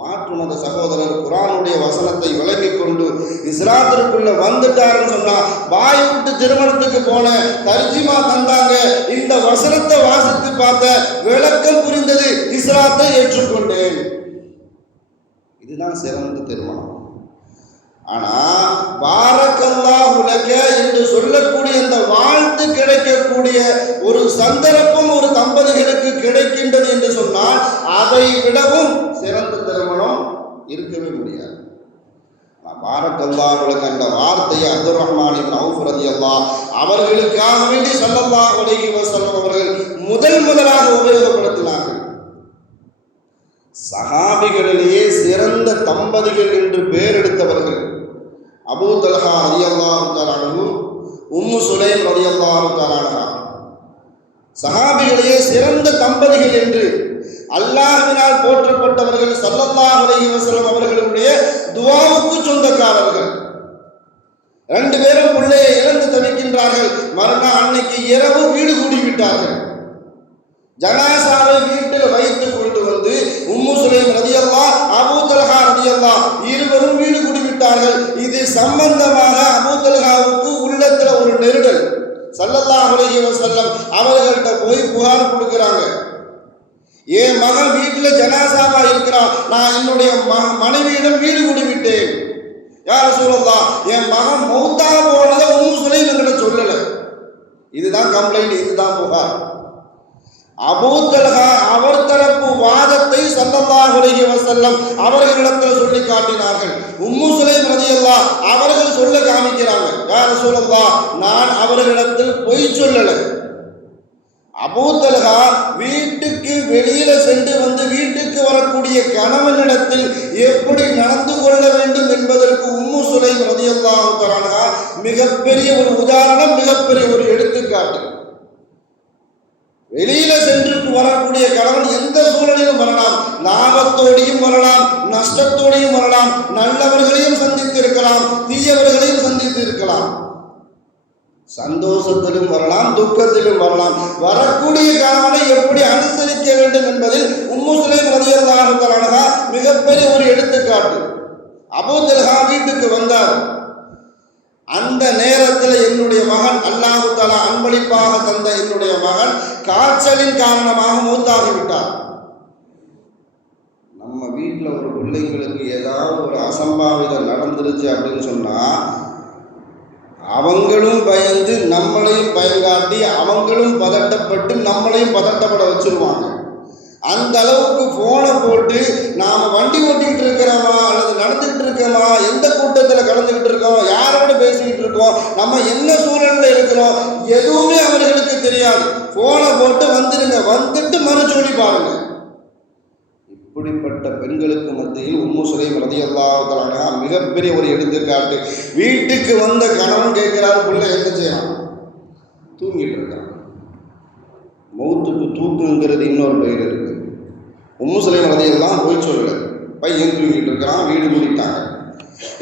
மாற்று மத சகோதரர் குர்ஆனுடைய வசனத்தை விளங்கிக் கொண்டு இஸ்லாத்திற்குள்ள வந்துட்டாருன்னு சொன்னா, வாய் விட்டு திருமணத்துக்கு போன தர்ஜிமா தந்தாங்க, இந்த வசனத்தை வாசித்து பார்த்த, விளக்கம் புரிந்தது, இஸ்லாத்தை ஏற்றுக்கொண்டேன், இதுதான் சிறந்த திருமணம். ஆனா பாரக்கல்லாஹு லக என்று சொல்லக்கூடிய இந்த வாழ்த்து கிடைக்கக்கூடிய ஒரு சந்தர்ப்பம் ஒரு தம்பதிகளுக்கு கிடைக்கின்றது என்று சொன்னால் அதை விடவும் சிறந்த திருமணம் இருக்கவே முடியாது. பாரக்கல்லாஹு லக என்ற வார்த்தையை அப்துர் ரஹ்மான் இப்னு அவுஃப் ரலியல்லாஹு அவர்களுக்காக வேண்டி ஸல்லல்லாஹு அலைஹி வஸல்லம் அவர்கள் முதலாக உபயோகப்படுத்தினார்கள். சஹாபிகளிலேயே சிறந்த தம்பதிகள் என்று பெயர் எடுத்தவர்கள் அபூ தல்ஹா ரலியல்லாஹு தஆலா அன்ஹு, உம்மு சுலைம் ரலியல்லாஹு தஆலா அன்ஹா, சஹாபிகளிலேயே சிறந்த தம்பதிகள் என்று அல்லாஹ்வினால் போற்றப்பட்டவர்கள், ஸல்லல்லாஹு அலைஹி வஸல்லம் அவர்களுடைய துஆவுக்கு சொந்தக்காரர்கள். 2 பேரும் பிள்ளையை இழந்து தவிக்கின்றார்கள். மறுநாள் அன்னைக்கு இரவு வீடு கூடி விட்டார்கள். ஜனாசாவை வீட்டில் வைத்து கொண்டு வந்து உம்மு சுலைம் ரலியல்லாஹ், அபூ தல்ஹா ரலியல்லாஹ் இருவரும் வீடு கூடி விட்டார்கள். இது சம்பந்தமாக அபூ தல்ஹாவுக்கு உள்ளத்துல ஒரு நெருடல். ஸல்லல்லாஹு அலைஹி வஸல்லம் அவர்கள்ட்ட போய் புகார் கொடுக்கிறாங்க. என் மகன் வீட்டில் ஜனாசாவா இருக்கிறான், நான் என்னுடைய மனைவியிடம் வீடு கூடி விட்டேன். யா ரசூலல்லாஹ், என் மகன் மௌத்தா போனதை உம்மு சுலைம் என்கிட்ட சொல்லல. இதுதான் கம்ப்ளைண்ட், இதுதான் புகார். அபூ தல்ஹா அவர் தரப்பு வாதத்தை ஸல்லல்லாஹு அலைஹி வஸல்லம் அவர்களிடத்தில் சொல்லி காட்டினார்கள். உம்மு சுலைம் ரலியல்லாஹ் அவர்கள் சொல்ல காமிக்கிறாங்க. யா ரசூலல்லாஹ், நான் அவர்களிடத்தில் பொய் சொல்லல. அபூ தல்ஹா வீட்டுக்கு வெளியில சென்று வந்து வீட்டுக்கு வரக்கூடிய கணவனிடத்தில் எப்படி நடந்து கொள்ள வேண்டும் என்பதற்கு உம்மு சுலைம் ரலியல்லாஹு தஆலா மிகப்பெரிய ஒரு உதாரணம், மிகப்பெரிய ஒரு எடுத்துக்காட்டு. வெளியில சென்று வரக்கூடிய கணவன் எந்த சூழலிலும் வரலாம், லாபத்தோடையும் வரலாம், நஷ்டத்தோடையும் வரலாம், நல்லவர்களையும் சந்தித்து இருக்கலாம், தீயவர்களையும் சந்தித்து இருக்கலாம், சந்தோஷத்திலும் வரலாம், துக்கத்திலும் வரலாம். வரக்கூடிய கணவனை எப்படி அனுசரிக்க வேண்டும் என்பதில் உம்மு சுலைம் ரலியல்லாஹு தஆலா மிகப்பெரிய ஒரு எடுத்துக்காட்டு. அபூ தல்ஹா வீட்டுக்கு வந்தார். அந்த நேரத்தில் என்னுடைய மகன், அல்லாஹ் தஆலா அன்பளிப்பாக தந்த என்னுடைய மகன் காய்ச்சலின் காரணமாக மௌத்தாகிவிட்டார். நம்ம வீட்டில் ஒரு பிள்ளைங்களுக்கு ஏதாவது ஒரு அசம்பாவிதம் நடந்துருச்சு அப்படின்னு சொன்னா அவங்களும் பயந்து நம்மளையும் பயங்காட்டி அவங்களும் பதட்டப்பட்டு நம்மளையும் பதட்டப்பட வச்சிருவாங்க. அந்த அளவுக்கு போனை போட்டு நாம வண்டி ஓட்டிக்கிட்டு இருக்கிறோமா அல்லது நடந்துகிட்டு இருக்கோமா, எந்த கூட்டத்தில் கலந்துகிட்டு இருக்கோம், யாரோட பேசிக்கிட்டு இருக்கோம், நம்ம என்ன சூழல்ல இருக்கிறோம், எதுவுமே அவர்களுக்கு தெரியாது. போனை போட்டு வந்துடுங்க, வந்துட்டு மறுச்சொல்லி பாருங்க. இப்படிப்பட்ட பெண்களுக்கு மத்தியில் உம்மு சுலைம் ரலியல்லாஹு தஆலா மிகப்பெரிய ஒரு எடுத்துக்காட்டு. வீட்டுக்கு வந்த கணவன் கேட்கிறாரு, பிள்ளை என்ன செய்யலாம், தூங்கிட்டு இருக்கான். மௌத்துக்கு தூக்குங்கிறது இன்னொரு பெயர் இருக்கு. உம்மு சுலைம் ரலியல்லாஹு போய் சொல்லல, பையன் தூங்கிட்டு இருக்கிறான், வீடு மூடிட்டாங்க.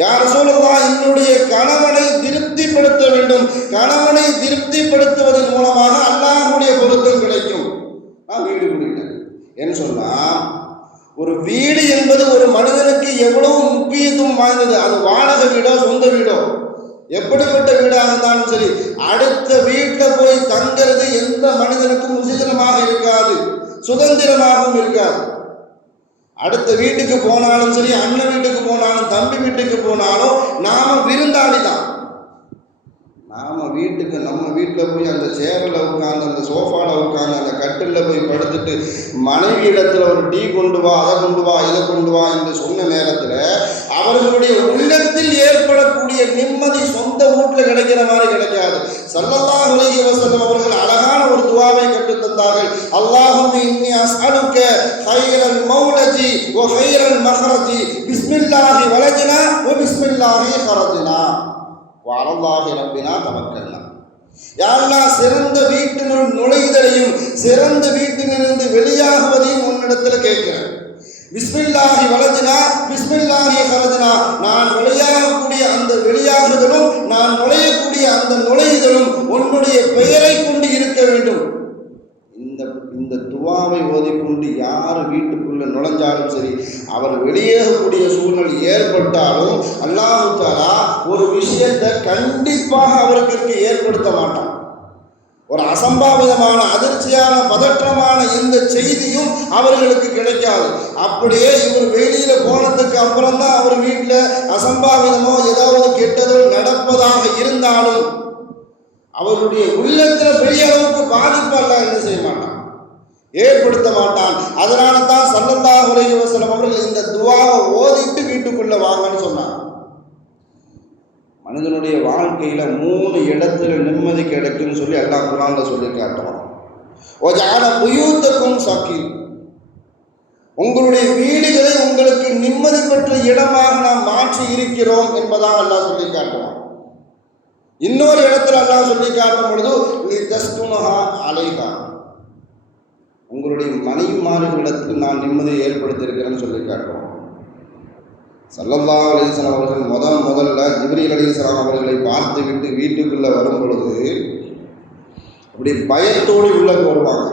யா ரசூலல்லாஹ், என்னுடைய கணவனை திருப்திப்படுத்த வேண்டும், கணவனை திருப்திப்படுத்துவதன் மூலமாக அல்லாஹ்வுடைய பொருத்தம் கிடைக்கும். நான் வீடு மூடிட்டேன். என்ன சொன்னா, ஒரு வீடு என்பது ஒரு மனிதனுக்கு எவ்வளவு முக்கியத்துவம் வாய்ந்தது. அது வாடகை வீடோ சொந்த வீடோ எப்படிப்பட்ட வீடாக இருந்தாலும் சரி, அடுத்த வீட்டில் போய் தங்கிறது எந்த மனிதனுக்கும் உசிதமாக இருக்காது, சுதந்திரமாகவும் இருக்காது. அடுத்த வீட்டுக்கு போனாலும் சரி, அண்ணன் வீட்டுக்கு போனாலும் தம்பி வீட்டுக்கு போனாலும் நாம விருந்தாளி தான். நாம வீட்டுக்கு நம்ம வீட்டில் போய் அந்த சேரில் உட்காந்து, அந்த சோஃபாவில் உட்காந்து, அந்த கட்டிலில் போய் படுத்துட்டு மனைவி இடத்துல ஒரு டீ கொண்டு வா, அதை கொண்டு வா, இதை கொண்டு வா என்று சொன்ன நேரத்தில் அவர்களுடைய உள்ளத்தில் ஏற்படக்கூடிய நிம்மதி சொந்த வீட்டில் கிடைக்கிற மாதிரி கிடைக்காது. ஸல்லல்லாஹு அலைஹி வஸல்லம் அவர்கள் அழகான ஒரு துஆவை கற்றுத் தந்தார்கள். அல்லாஹும்ம இன்னி அஸ்அலுக கைரல் மௌலஜி வ கைரல் மஹ்ரஜி பிஸ்மில்லாஹி வலஜ்னா வ பிஸ்மில்லாஹி ஹரஜ்னா வ அலல்லாஹி ரப்பினா தவக்கல்னா. யா அல்லாஹ், சிறந்த வீட்டினுள் நுழைதலையும் சிறந்த வீட்டிலிருந்து வெளியாகுவதையும் உன்னிடத்தில் கேட்கிறேன். பிஸ்மில்லாஹி வலஜ்னா பிஸ்மில்லாஹி ஹரஜ்னா, நான் வெளியாகக்கூடிய அந்த வெளியாகுதலும் நான் நுழையக்கூடிய அந்த நுழைதலும் உன்னுடைய பெயரை கொண்டு இருக்க வேண்டும். இந்த துவாவை ஓதிக்கொண்டு யார் வீட்டுக்குள்ள நுழைஞ்சாலும் சரி, அவர் வெளியேறக்கூடிய சூழ்நிலை ஏற்பட்டாலும் அல்லாஹ் தஆலா ஒரு விஷயத்தை கண்டிப்பாக அவருக்கு ஏற்படுத்த மாட்டான். ஒரு அசம்பாவிதமான அதிர்ச்சியான பதற்றமான எந்த செய்தியும் அவர்களுக்கு கிடைக்காது. அப்படியே இவர் வெளியில போனதுக்கு அப்புறம் தான் அவர் வீட்டில் அசம்பாவிதமோ ஏதாவது கெட்டதோ நடப்பதாக இருந்தாலும் அவருடைய உள்ளத்தில் பெரிய அளவுக்கு பாதிப்பு அல்ல என்ன செய்ய மாட்டான், ஏற்படுத்த மாட்டான். அதனால தான் ஸல்லல்லாஹு அலைஹி வஸல்லம் அவர்கள் இந்த துஆவை ஓதிட்டு வீட்டுக்குள்ள வாங்கன்னு சொன்னாங்க. மனிதனுடைய வாழ்க்கையில 3 இடத்துல நிம்மதி கிடைக்கும்னு சொல்லி அல்லாஹ் குர்ஆன்ல சொல்லி காட்டுவான். வஜஅல புயூத்தக்கும் சகீன், உங்களுடைய வீடுகளை உங்களுக்கு நிம்மதி பெற்ற இடமாக நாம் மாற்றி இருக்கிறோம் என்பதாக அல்லாஹ் சொல்லி காட்டுவான். இன்னொரு இடத்துல அல்லாஹ் சொல்லி காட்டும் பொழுது லிதஸ்குனஹா அலைஹா, உங்களுடைய மனைவிமார்களிடத்தில் நான் நிம்மதியை ஏற்படுத்தியிருக்கிறேன்னு சொல்லி காட்டுவோம். ஸல்லல்லாஹு அலைஹி வஸல்லம் அவர்கள் முதல்ல ஜிப்ரீல் அலைஹிஸ்ஸலாம் அவர்களை பார்த்து விட்டு வீட்டுக்குள்ளே வரும் பொழுது அப்படி பயத்தோடு உள்ளே வருவாங்க.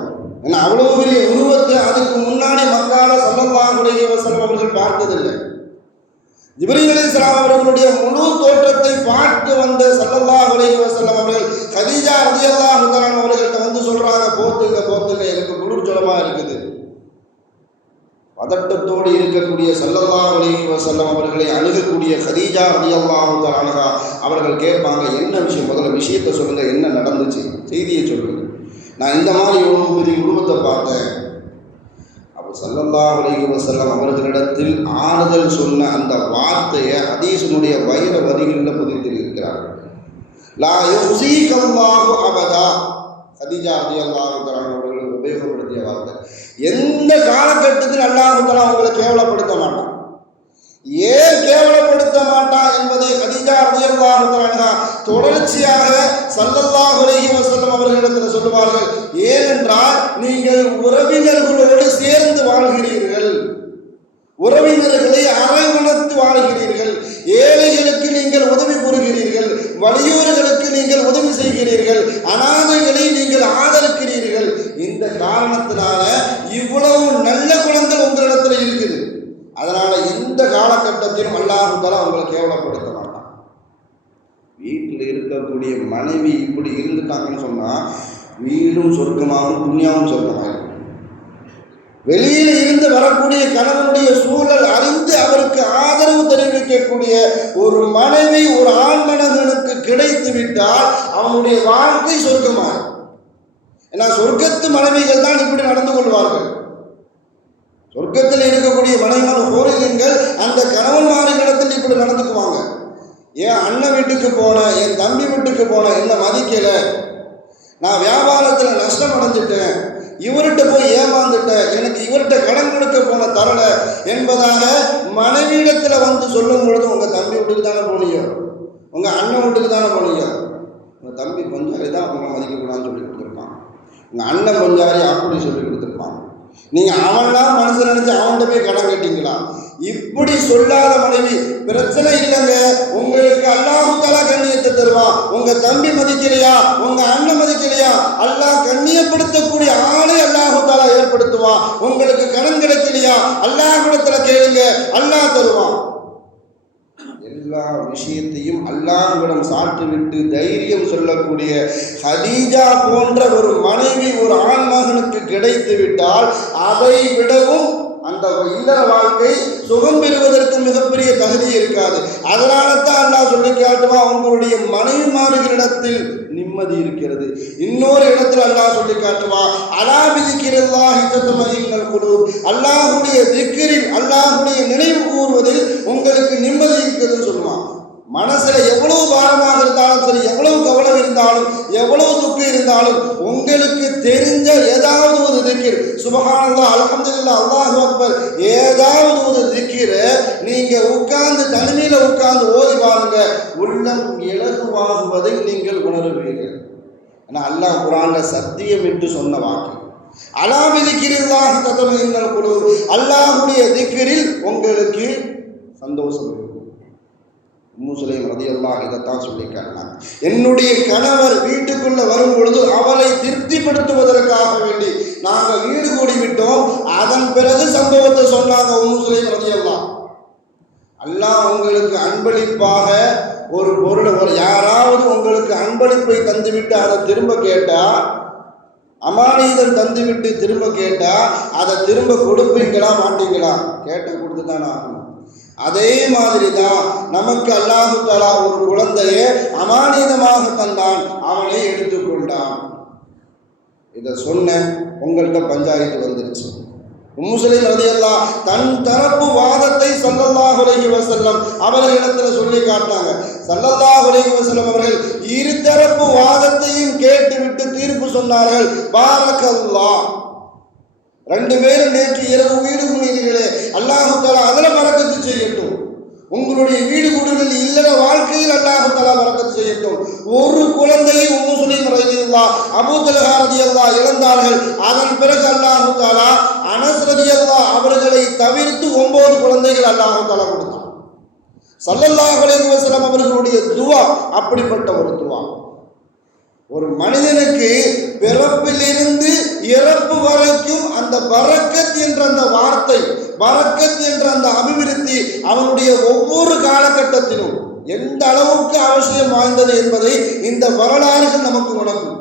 ஏன்னா அவ்வளோ பெரிய உருவத்தை அதுக்கு முன்னாடி மக்கால ஸல்லல்லாஹு அலைஹி வஸல்லம் அவர்கள் பார்த்ததில்லை. ஜிப்ரீல் அலைஹிஸ்ஸலாம் அவர்களுடைய முழு தோற்றத்தை பார்த்து வந்த ஸல்லல்லாஹு அலைஹி வஸல்லம் அவர்கள் கதீஜா ரலியல்லாஹு தஆலா அவர்கள்ட்ட வந்து சொல்றாங்க, போத்துங்க எனக்கு குளிர் ஜுரமா இருக்குது. பதட்டத்தோடு இருக்கக்கூடிய ஸல்லல்லாஹு அலைஹி வஸல்லம் அவர்களை அணுகக்கூடிய கதீஜா ரலியல்லாஹு தஆலா அவர்கள் கேட்பாங்க, என்ன விஷயம், முதல்ல விஷயத்தை சொல்லுங்க, என்ன நடந்துச்சு, செய்தியை சொல்லுங்க. நான் இந்த மாதிரி ஒரு பெரிய உருவத்தை பார்த்தேன். அப்போ ஸல்லல்லாஹு அலைஹி வஸல்லம் அவர்களிடத்தில் ஆறுதல் சொன்ன அந்த வார்த்தையை ஹதீஸினுடைய வைர வரிகளில் பதித்திருக்கிறார்கள். லா யுஸீகல்லாஹு அபதா. கதீஜா ரலியல்லாஹு தஆலா அவர்கள் உபயோகப்படுத்திய வார்த்தை. எந்த காலகட்டத்தில் அல்லாஹ் தஆலா உங்களை கேவலப்படுத்த மாட்டான். ஏன் கேவலப்படுத்த மாட்டான் என்பதை கதீஜா ரலியல்லாஹு தஆலா தொடர்ச்சியாக ஸல்லல்லாஹு அலைஹி வஸல்லம் அவர்களிடத்தில் சொல்லுவார்கள். ஏனென்றால் நீங்கள் உறவினர்களோடு சேர்ந்து வாழ்கிறீர்கள், உறவினர்களை அரவணைத்து வாழ்கிறீர்கள், ஏழைகளுக்கு நீங்கள் உதவி புரிகிறீர்கள், வலியோர்களுக்கு நீங்கள் உதவி செய்கிறீர்கள், அநாதைகளை நீங்கள் ஆதரிக்கிறீர்கள். இந்த காரணத்தினால இவ்வளவு நல்ல குணங்கள் உங்களிடத்தில் இருக்குது. அதனால எந்த காலகட்டத்திலும் அல்லாஹ் தஆலா உங்களை கேவலப்படுத்த மாட்டான். வீட்டில் இருக்கக்கூடிய மனைவி இப்படி இருந்துட்டாங்கன்னு சொன்னா வீடும் சொர்க்கமாகவும் துன்யாவும் சொர்க்கமாகும். வெளியில் இருந்து வரக்கூடிய கணவனுடைய சூழல் அறிந்து அவருக்கு ஆதரவு தெரிவிக்கக்கூடிய ஒரு மனைவி ஒரு ஆண்மனகனுக்கு கிடைத்து விட்டால் அவனுடைய வாழ்க்கை சொர்க்கமாகும். ஏன்னா சொர்க்கத்து மனைவிகள் தான் இப்படி நடந்து கொள்வார்கள். சொர்க்கத்தில் இருக்கக்கூடிய மனைவிகள் ஹோரிகள் அந்த கணவன்மார்களிடத்தில் இப்படி நடந்துக்குவாங்க. என் அண்ணன் வீட்டுக்கு போனேன், என் தம்பி வீட்டுக்கு போனேன், என்ன மதிக்கலை, நான் வியாபாரத்தில் நஷ்டம் அடைஞ்சிட்டேன், இவர்கிட்ட போய் ஏமாந்துட்டேன், எனக்கு இவர்கிட்ட கடன் கொடுக்க போன தரல என்பதாக மனைவியிடத்தில் வந்து சொல்லும் பொழுது உங்கள் தம்பி வீட்டுக்கு தானே போனீங்க, உங்கள் அண்ணன் வீட்டுக்கு தானே போனீங்க, உங்கள் தம்பி பஞ்சாரி தான் உங்களை மதிக்கக்கூடாதுன்னு சொல்லி கொடுத்துருப்பான், உங்கள் அண்ணன் பஞ்சாரி அப்படி சொல்லி கொடுத்துருப்பான், நீங்கள் அவன்லாம் மனசு நினைச்சு அவன்கிட்ட போய் கடன் கேட்டீங்களா. இப்படி சொல்லாத மனைவி பிரச்சனை இல்லைங்க, உங்களுக்கு அல்லாஹ் தஆலா கண்ணியத்தை தருவான். உங்க தம்பி மதிக்கலையா, உங்க அண்ணன் மதிக்கலையா, அல்லாஹ் கண்ணியப்படுத்தக்கூடிய ஆளை அல்லாஹ் தஆலா ஏற்படுத்துவான். உங்களுக்கு கடன் கிடைக்கலையா, அல்லாஹ்விடத்துல கேளுங்க, அல்லாஹ் தருவான். எல்லா விஷயத்தையும் அல்லாஹ்விடம் சாற்றிவிட்டு தைரியம் சொல்லக்கூடிய ஹதீஜா போன்ற ஒரு மனைவி ஒரு ஆண்மகனுக்கு கிடைத்து விட்டால் அதை விடவும் அந்த இல்லற வாழ்க்கை சுகம் பெறுவதற்கு மிகப்பெரிய தகுதி இருக்காது. அதனால தான் அல்லாஹ் சொல்லி காட்டுவா, உங்களுடைய மனைவிமார்களிடத்தில் நிம்மதி இருக்கிறது. இன்னொரு இடத்துல அல்லாஹ் சொல்லி காட்டுவா, அலா பிதிக்ரில்லாஹி தத்மஇன்னுல் குலூப், அல்லாஹ்வுடைய திக்ரில் அல்லாஹ்வுடைய நினைவு கூறுவதில் உங்களுக்கு நிம்மதி இருக்குதுன்னு சொல்லுவான். மனசுல எவ்வளவு பாரமாக இருந்தாலும் சரி, எவ்வளவு கவலை இருந்தாலும், எவ்வளவு துக்கம் இருந்தாலும், உங்களுக்கு தெரிஞ்ச ஏதாவது ஒரு திக்ர், சுப்ஹானல்லாஹ், அல்ஹம்துலில்லாஹ், அல்லாஹு அக்பர், ஏதாவது ஒரு திக்ர் நீங்க உட்கார்ந்து தனிமையில உட்கார்ந்து ஓதி பாருங்க, உள்ளம் இலகுவாகுவதை நீங்கள் உணருவீர்கள். ஏன்னா அல்லாஹ் குர்ஆன்ல சத்தியம் என்று சொன்ன வாக்கு, அலா பிதிக்ரில்லாஹி தத்மஇன்னுல் குலூப், அல்லாஹ்வுடைய திக்ரில் உங்களுக்கு சந்தோஷம் இருக்கும். உம்மு சுலைம் ரலியல்லாஹு இதைத்தான் சொல்லி காட்டினாங்க. என்னுடைய கணவர் வீட்டுக்குள்ள வரும் பொழுது அவரை திருப்திப்படுத்துவதற்காக வேண்டி நாங்கள் வீடு கூடி விட்டோம். அதன் பிறகு சம்பவத்தை சொன்னாங்க உம்மு சுலைம் ரலியல்லாஹு. அல்லாஹ் உங்களுக்கு அன்பளிப்பாக ஒரு பொருள், யாராவது உங்களுக்கு அன்பளிப்பை தந்துவிட்டு அதை திரும்ப கேட்டா, அமானிதம் தந்துவிட்டு திரும்ப கேட்டா அதை திரும்ப கொடுப்பீங்களா மாட்டீங்களா? கேட்ட கொடுத்து தானே ஆகணும். அதே மாதிரி தான் நமக்கு அல்லாஹு தஆலா ஒரு குழந்தையை அமானிதமாக தந்தான், அவனை எடுத்துக்கொண்டான். இதை சொன்ன உங்கள்கிட்ட பஞ்சாயத்து வந்துருச்சு. உம்மு சுலைம் ரலியல்லாஹு தன் தரப்பு வாதத்தை ஸல்லல்லாஹு அலைஹி வஸல்லம் அவர்களிடத்தில் சொல்லி காட்டினாங்க. ஸல்லல்லாஹு அலைஹி வஸல்லம் அவர்கள் இரு தரப்பு வாதத்தையும் கேட்டுவிட்டு தீர்ப்பு சொன்னார்கள். பாரக்கல்லாஹ், ரெண்டு பேரும் நேற்று இரவு வீடு கூடினீர்களே, அல்லாஹு தஆலா அதில் பரக்கத்து செய்யட்டும். உங்களுடைய வீடு கூடுதல் இல்லற வாழ்க்கையில் அல்லாஹ் தஆலா பரக்கத்து செய்யட்டும். ஒரு குழந்தையை உம்மு சுலைம் ரலியல்லாஹு அபூ தல்ஹா ரலியல்லாஹு இழந்தார்கள். அதன் பிறகு அல்லாஹ் தஆலா அனஸ் ரலியல்லாஹு அவர்களை தவிர்த்து 9 குழந்தைகள் அல்லாஹ் தஆலா கொடுத்தான். ஸல்லல்லாஹு அலைஹி வஸல்லம் அவர்களுடைய துவா அப்படிப்பட்ட ஒரு துவா. ஒரு மனிதனுக்கு பிறப்பிலிருந்து இறப்பு வரைக்கும் அந்த பரக்கத் என்ற அந்த வார்த்தை, பரக்கத் என்ற அந்த அபிவிருத்தி அவனுடைய ஒவ்வொரு காலகட்டத்திலும் எந்த அளவுக்கு அவசியம் வாய்ந்தது என்பதை இந்த வரலாறுகள் நமக்கு உணர்த்தும்.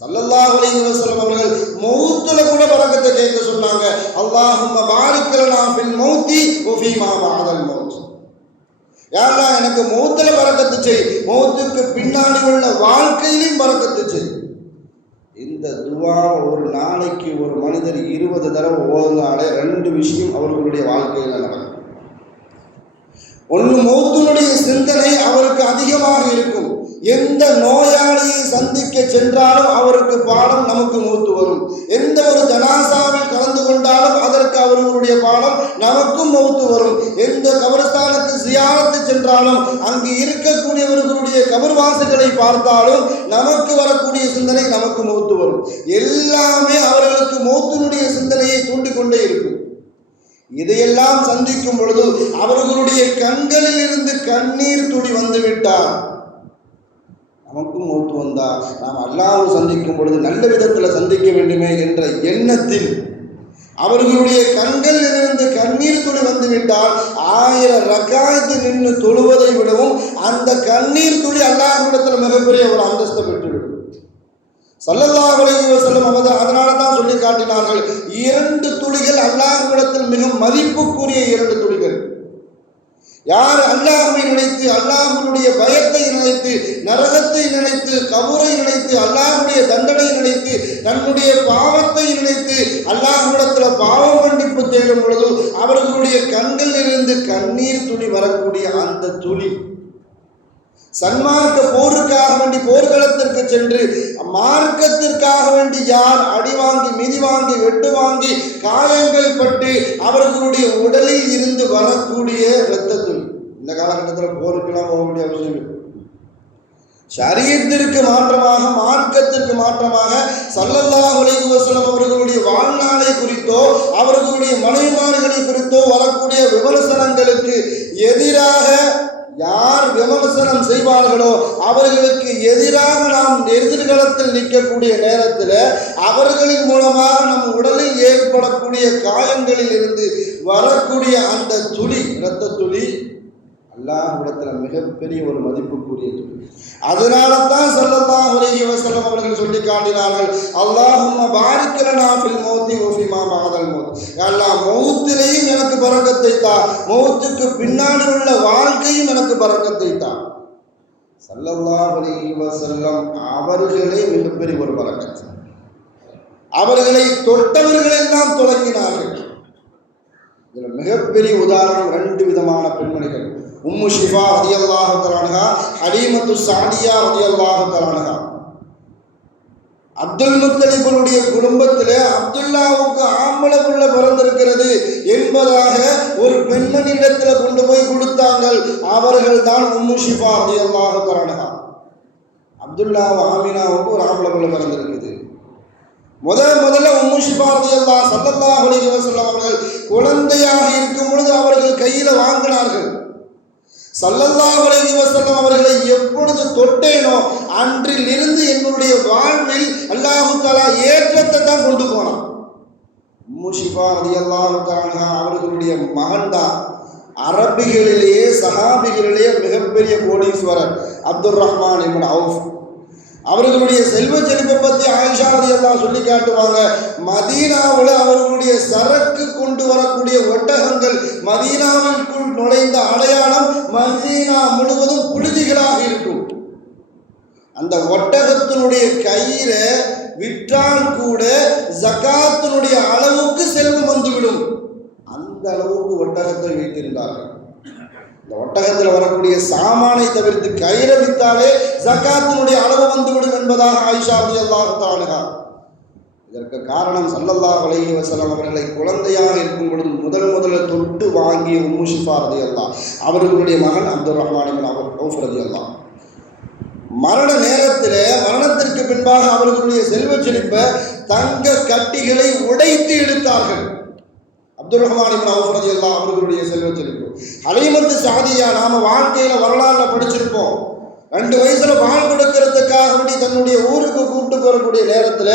ஸல்லல்லாஹு அலைஹி வஸல்லம் அவர்கள் மௌத்துல கூட பரக்கத்தை கேட்க சொன்னாங்க. அல்லாஹும்ம பாரிக் லனா ஃபில் மௌத்தி வ ஃபீமா பஅதல் மௌத். யா அல்லாஹ், எனக்கு மௌத்துல பரக்கத்து செய், மௌத்துக்கு பின்னாடி உள்ள வாழ்க்கையிலும் பரக்கத்து செய். இந்த துவா ஒரு நாளைக்கு ஒரு மனிதர் 20 தடவை ஓதுனாலே 2 விஷயம் அவர்களுடைய வாழ்க்கையில் நடக்கும். ஒன்று, மௌத்தினுடைய சிந்தனை அவருக்கு அதிகமாக இருக்கும். எந்த நோயாளியை சந்திக்க சென்றாலும் அவருக்கு பாடம் நமக்கு மௌத்து வரும். எந்த ஒரு ஜனாசாவில் கலந்து கொண்டாலும் அதற்கு அவர்களுடைய பாடம் நமக்கும் மௌத்து வரும். எந்த கபரஸ்தானுக்கு ஜியாரத்து சென்றாலும் அங்கு இருக்கக்கூடியவர்களுடைய கபர்வாசிகளை பார்த்தாலும் நமக்கு வரக்கூடிய சிந்தனை நமக்கு மௌத்து வரும். எல்லாமே அவர்களுக்கு மௌத்தினுடைய சிந்தனையை தூண்டிக்கொண்டே இருக்கும். இதையெல்லாம் சந்திக்கும் பொழுது அவர்களுடைய கண்களில் இருந்து கண்ணீர் துளி வந்துவிட்டார். நமக்கும் மௌத்து வந்தா நாம் அல்லாஹ்வை சந்திக்கும் பொழுது நல்ல விதத்தில் சந்திக்க வேண்டுமே என்ற எண்ணத்தில் அவர்களுடைய கண்களில் இருந்து கண்ணீர் துளி வந்துவிட்டால் 1000 ரக்காயத்து நின்று தொழுவதை விடவும் அந்த கண்ணீர் துளி அல்லாஹ்விடத்தில் மிகப்பெரிய ஒரு அந்தஸ்தை பெற்றுவிடும். ஸல்லல்லாஹு அலைஹி வஸல்லம் அதனால தான் சொல்லி காட்டினார்கள், 2 துளிகள் அல்லாஹ்விடத்தில் மிக மதிப்புக்குரிய 2 துளிகள். யார் அல்லாஹ்வை நினைத்து, அல்லாஹ்வுடைய பயத்தை நினைத்து, நரகத்தை நினைத்து, கபரை நினைத்து, அல்லாஹ்வுடைய தண்டனை நினைத்து, தன்னுடைய பாவத்தை நினைத்து அல்லாஹ்விடத்தில் பாவம் மன்னிப்பு தேடும் பொழுது அவர்களுடைய கண்களிலிருந்து கண்ணீர் துளி வரக்கூடிய அந்த துளி, சன்மார்க்க போருக்காக வேண்டி போர்க்களத்திற்கு சென்று மார்க்கத்திற்காக வேண்டி யார் அடி வாங்கி மிதி வாங்கி வெட்டு வாங்கி காயங்கள் பட்டு அவர்களுடைய உடலில் இருந்து வரக்கூடிய இரத்த துளி. இந்த காலகட்டத்தில் போருக்கெல்லாம் போக வேண்டிய அவசியம் இல்லை. ஷரியத்திற்கு மாற்றமாக, மார்க்கத்திற்கு மாற்றமாக ஸல்லல்லாஹு அலைஹி வஸல்லம் அவர்களுடைய வாழ்நாளை குறித்தோ அவர்களுடைய மனைவிமார்களை குறித்தோ வரக்கூடிய விமர்சனங்களுக்கு எதிராக யார் விமர்சனம் செய்வார்களோ அவர்களுக்கு எதிராக நாம் எதிர்காலத்தில் நிற்கக்கூடிய நேரத்தில் அவர்களின் மூலமாக நம் உடலில் ஏற்படக்கூடிய காயங்களில் இருந்து வரக்கூடிய அந்த துளி, இரத்த துளி அல்லாஹ்விடத்தில் மிகப்பெரிய ஒரு மதிப்புக்குரிய துளி. அதனால தான் ஸல்லல்லாஹு அலைஹி வஸல்லம் அவர்கள் சொல்லி காட்டினார்கள், அல்லாஹும்ம பாரிக் லனா ஃபில் மௌத்தி வ ஃபீமா பஅதல் மௌத். அல்லாஹ், மௌத்திலேயும் எனக்கு பரக்கத்தை தா, மௌத்துக்கு பின்னாடி உள்ள வாழ்க்கையும் எனக்கு பரக்கத்தை தா. ஸல்லல்லாஹு அலைஹி வஸல்லம் அவர்களே மிகப்பெரிய ஒரு பரக்கத். அவர்களை தொட்டவர்களெல்லாம் தொடங்கினார்கள். இதில் மிகப்பெரிய உதாரணம் 2 விதமான பெண்மணிகள். உம்மு ஷிஃபா ரலியல்லாஹு தஆலா அன்ஹா, ஹலீமத்து ஸாதியா ரலியல்லாஹு தஆலா அன்ஹா. அப்துல் முத்தலிபுடைய குடும்பத்தில் அப்துல்லாவுக்கு ஆம்பளை புள்ள பிறந்திருக்கிறது என்பதாக ஒரு பெண்மணியிடத்தில் கொண்டு போய் கொடுத்தாங்க. அவர்கள் தான் உம்மு ஷிஃபா ரலியல்லாஹு தஆலா அன்ஹா. அப்துல்லாவு ஆமினாவுக்கு ஒரு ஆம்பளை புள்ள பிறந்திருக்குது. முதல்ல உம்மு ஷிஃபா ரலியல்லாஹு ஸல்லல்லாஹு அலைஹி வஸல்லம் அவர்கள் குழந்தையாக இருக்கும் பொழுது அவர்கள் கையில் வாங்கினார்கள். ஸல்லல்லாஹு அலைஹி வஸல்லம் அவர்களை எப்பொழுது தொட்டேனோ அன்றில் இருந்து என்னுடைய வாழ்வில் அல்லாஹ் தஆலா ஏற்றத்தை தான் கொண்டு போனான். உம்மு ஷிஃபா ரலியல்லாஹு தஆலா அவர்களுடைய மகன்தான் அரபிகளிலேயே சஹாபிகளிலேயே மிகப்பெரிய கோடீஸ்வரர் அப்துர் ரஹ்மான் இப்னு அவுஃப். அவர்களுடைய செல்வ செழிப்பை பற்றி ஆயிஷா ரலியல்லாஹு சொல்லி காட்டுவாங்க. மதீனாவில் அவர்களுடைய சரக்கு கொண்டு வரக்கூடிய ஒட்டகங்கள் மதீனாவிற்குள் நுழைந்த அடையாளம் மதீனா முழுவதும் புழுதிகளாக இருக்கும். அந்த ஒட்டகத்தினுடைய கயிறை விற்றால் கூட ஜகாத்தினுடைய அளவுக்கு செல்வம் வந்துவிடும். அந்த அளவுக்கு ஒட்டகத்தை வைத்திருந்தார்கள். இந்த ஒட்டகத்தில் வரக்கூடிய சாமானை தவிர்த்து கயிறை வித்தாலே ஜகாத்தினுடைய அளவு வந்துவிடும் என்பதாக ஆயிஷா ரலியல்லாஹு தஆலா. இதற்கு காரணம் ஸல்லல்லாஹு அலைஹி வஸல்லம் அவர்களை குழந்தையாக இருக்கும் பொழுது முதல்ல தொட்டு வாங்கிய உம்மு ஷிஃபா ரலியல்லாஹு அவர்களுடைய மகன் அப்துர் ரஹ்மான் இப்னு அவுஃப் ரலியல்லாஹு. மரண நேரத்தில், மரணத்திற்கு பின்பாக அவர்களுடைய செல்வ செழிப்பை தங்க கட்டிகளை உடைத்து எடுத்தார்கள். அப்துல் ரஹ்மான் இப்னு அவுஃப் ரலியல்லாஹு அவர்களுடைய செல்வ செழிப்பு. ஹலீமத்து சாதியா நாம வாழ்க்கையில வரலாறுல படிச்சிருப்போம். 2 வயசுல பால் கொடுக்கறதுக்காக வேண்டி தன்னுடைய ஊருக்கு கூப்பிட்டு போறக்கூடிய நேரத்தில்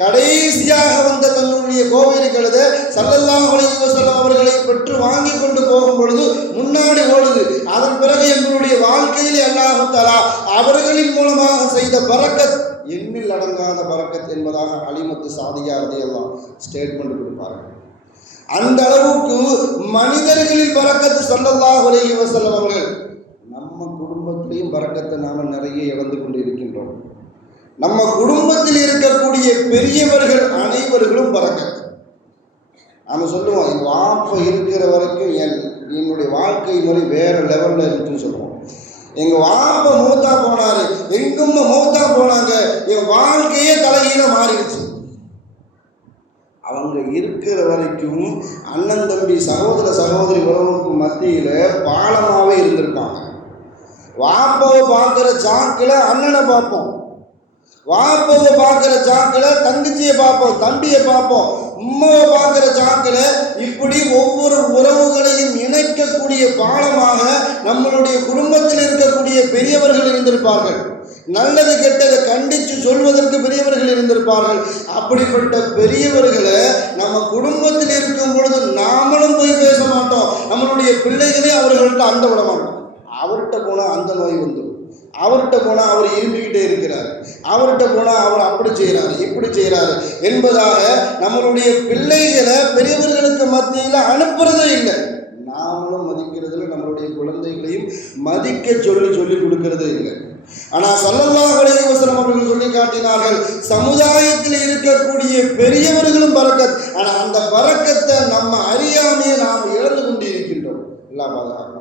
கடைசியாக வந்த தன்னுடைய கோவேரி கழுத ஸல்லல்லாஹு அலைஹி வஸல்லம் அவர்களை பெற்று வாங்கி கொண்டு போகும் பொழுது முன்னாடி ஓடுது. அதன் பிறகு எங்களுடைய வாழ்க்கையில் அல்லாஹ் தஆலா அவர்களின் மூலமாக செய்த பரக்கத் எண்ணில் அடங்காத பரக்கத் என்பதாக ஹலீமத்து சாதியா ரலியல்லாஹு ஸ்டேட்மெண்ட் கொடுப்பார்கள். அந்த அளவுக்கு மனிதர்களில் பரக்கத்து ஸல்லல்லாஹு அலைஹி வஸல்லம் அவர்கள். நம்ம குடும்பத்திலையும் பரக்கத்தை நாம நிறைய இழந்து கொண்டு இருக்கின்றோம். நம்ம குடும்பத்தில் இருக்கக்கூடிய பெரியவர்கள் அனைவர்களும் பரக்கத். நாம சொல்லுவோம், என் வாப்பா இருக்கிற வரைக்கும் என்னுடைய வாழ்க்கை முறை வேற லெவல்ல இருக்குன்னு சொல்லுவோம். எங்க வாப்பா மூத்தா போனாரு, எங்கம்மா மூத்தா போனாங்க, என் வாழ்க்கையே தலைகீழ மாறிடுச்சு. அவங்க இருக்கிற வரைக்கும் அண்ணன் தம்பி சகோதர சகோதரி உறவுக்கு மத்தியில பாலமாவே இருந்திருப்பாங்க. வாப்பாவை பார்க்குற சாக்கில் அண்ணனை பார்ப்போம், வாப்பாவை பார்க்குற சாக்கில் தங்கச்சியை பார்ப்போம், தம்பியை பார்ப்போம், உம்மாவை பார்க்குற சாக்கில் இப்படி ஒவ்வொரு உறவுகளையும் இணைக்கக்கூடிய பாலமாக நம்மளுடைய குடும்பத்தில் இருக்கக்கூடிய பெரியவர்கள் இருந்திருப்பார்கள். நல்லது கெட்டதை கண்டித்து சொல்வதற்கு பெரியவர்கள் இருந்திருப்பார்கள். அப்படிப்பட்ட பெரியவர்களை நம்ம குடும்பத்தில் இருக்கும் பொழுது நாமளும் போய் பேச மாட்டோம். நம்மளுடைய பிள்ளைகளே அவர்கள்ட்ட அந்த விட மாட்டோம். அவர்கிட்ட போனால் அந்த நோய் வந்துடும், அவர்கிட்ட போனால் அவர் இரும்பிக்கிட்டே இருக்கிறார், அவர்கிட்ட போனால் அவர் அப்படி செய்கிறாரு இப்படி செய்கிறாரு என்பதாக நம்மளுடைய பிள்ளைகளை பெரியவர்களுக்கு மத்தியில் அனுப்புறதே இல்லை. நாமளும் மதிக்கிறதுல நம்மளுடைய குழந்தைகளையும் மதிக்க சொல்லி கொடுக்கறதே இல்லை. ஆனால் ஸல்லல்லாஹு அலைஹி வஸல்லம் அவர்கள் சொல்லி காட்டினார்கள், சமுதாயத்தில் இருக்கக்கூடிய பெரியவர்களும் பரக்கத். ஆனால் அந்த பரக்கத்தை நம்ம அறியாமையே நாம் இழந்து கொண்டு இருக்கின்றோம். எல்லாம் பாதுகாக்கணும்.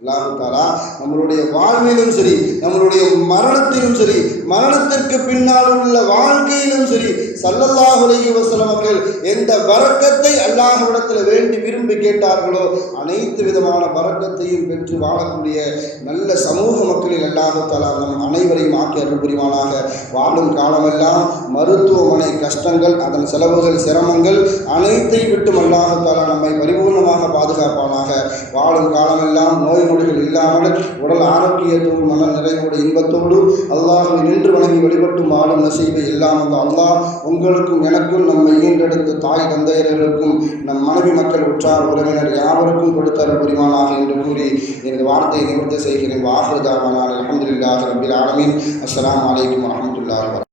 அல்லாஹ் தஆலா நம்மளுடைய வாழ்விலும் சரி, நம்மளுடைய மரணத்திலும் சரி, மரணத்திற்கு பின்னால் உள்ள வாழ்க்கையிலும் சரி, ஸல்லல்லாஹு அலைஹி வஸல்லம் அவர்கள் எந்த பரக்கத்தை அல்லாஹ்விடத்தில் வேண்டி விரும்பி கேட்டார்களோ அனைத்து விதமான பரக்கத்தையும் பெற்று வாழக்கூடிய நல்ல சமூக மக்களில் அல்லாஹ் தஆலா நம் அனைவரையும் ஆக்கி அருள் புரிவானாக. வாழும் காலமெல்லாம் மருத்துவமனை கஷ்டங்கள், அதன் செலவுகள், சிரமங்கள் அனைத்தையும் விட்டும் அல்லாஹ் தஆலா நம்மை பரிபூர்ணமாக பாதுகாப்பானாக. வாழும் காலமெல்லாம் நோய் நொடிகள் இல்லாமல் உடல் ஆரோக்கியத்தோடு மன நிறைவோடு இன்பத்தோடு அல்லாஹ்வை நின்று வணங்கி வழிபட்டும் வாழும் நசீபை எல்லாம் அந்த அல்லாஹ் உங்களுக்கும் எனக்கும் நம்மை ஈண்டெடுத்த தாய் தந்தையர்களுக்கும் நம் மனைவி மக்கள் உற்றார் உறவினர் யாவருக்கும் கொடுத்தார் புரிவானாக என்று கூறி எனது வார்த்தையை நிவர்த்தி செய்கிறேன். வாஹிரு தாவானா அல்ஹம்துலில்லாஹி ரப்பில் ஆலமீன். அஸ்ஸலாமு அலைக்கும் வரஹ்மத்துல்லாஹி வபரகாத்துஹு.